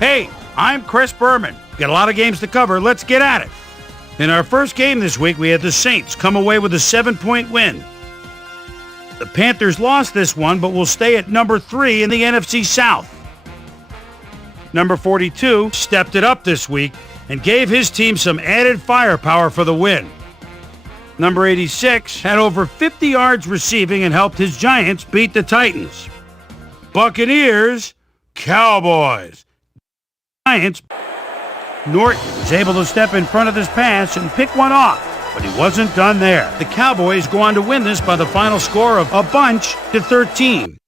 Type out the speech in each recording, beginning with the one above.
Hey, I'm Chris Berman. Got a lot of games to cover. Let's get at it. In our first game this week, we had the Saints come away with a 7-point win. The Panthers lost this one, but will stay at number 3 in the NFC South. Number 42 stepped it up this week and gave his team some added firepower for the win. Number 86 had over 50 yards receiving and helped his Giants beat the Titans. Buccaneers, Cowboys. Giants. Norton was able to step in front of this pass and pick one off, but he wasn't done there. The Cowboys go on to win this by the final score of 13.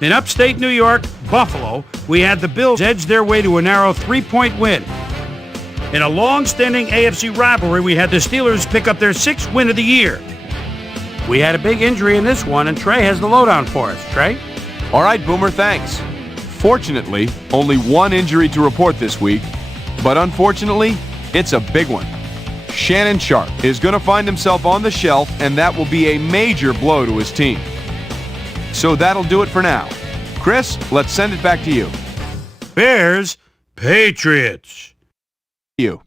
In upstate New York, Buffalo, we had the Bills edge their way to a narrow 3-point win. In a long-standing AFC rivalry, we had the Steelers pick up their 6th win of the year. We had a big injury in this one, and Trey has the lowdown for us. Trey? All right, Boomer, thanks. Fortunately, only one injury to report this week, but unfortunately, it's a big one. Shannon Sharp is going to find himself on the shelf, and that will be a major blow to his team. So that'll do it for now. Chris, let's send it back to you. Bears, Patriots. You.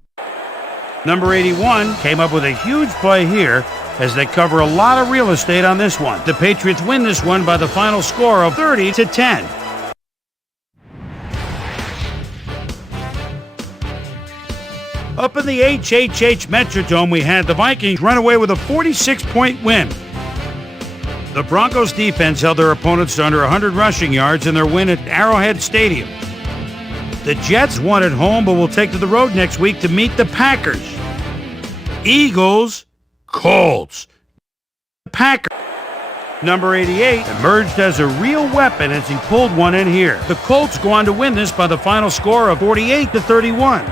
Number 81 came up with a huge play here as they cover a lot of real estate on this one. The Patriots win this one by the final score of 30-10. Up in the HHH Metrodome, we had the Vikings run away with a 46-point win. The Broncos defense held their opponents to under 100 rushing yards in their win at Arrowhead Stadium. The Jets won at home, but will take to the road next week to meet the Packers. Eagles, Colts. The Packers. Number 88 emerged as a real weapon as he pulled one in here. The Colts go on to win this by the final score of 48-31.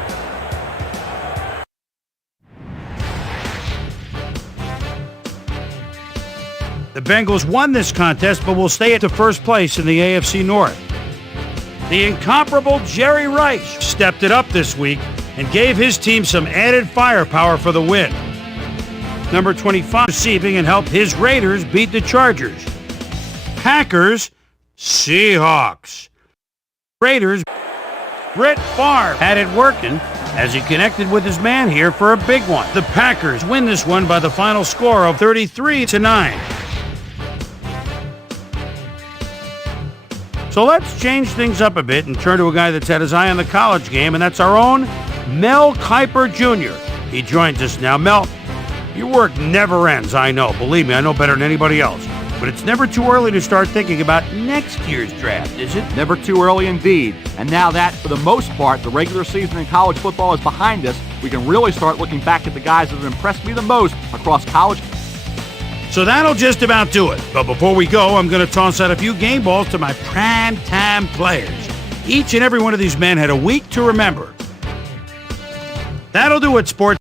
The Bengals won this contest, but will stay at the first place in the AFC North. The incomparable Jerry Rice stepped it up this week and gave his team some added firepower for the win. Number 25 receiving and helped his Raiders beat the Chargers. Packers, Seahawks. Raiders, Brett Favre had it working as he connected with his man here for a big one. The Packers win this one by the final score of 33-9. So let's change things up a bit and turn to a guy that's had his eye on the college game, and that's our own Mel Kiper Jr. He joins us now. Mel, your work never ends, I know. Believe me, I know better than anybody else. But it's never too early to start thinking about next year's draft, is it? Never too early indeed. And now that, for the most part, the regular season in college football is behind us, we can really start looking back at the guys that have impressed me the most across college. So that'll just about do it. But before we go, I'm going to toss out a few game balls to my prime-time players. Each and every one of these men had a week to remember. That'll do it, sports.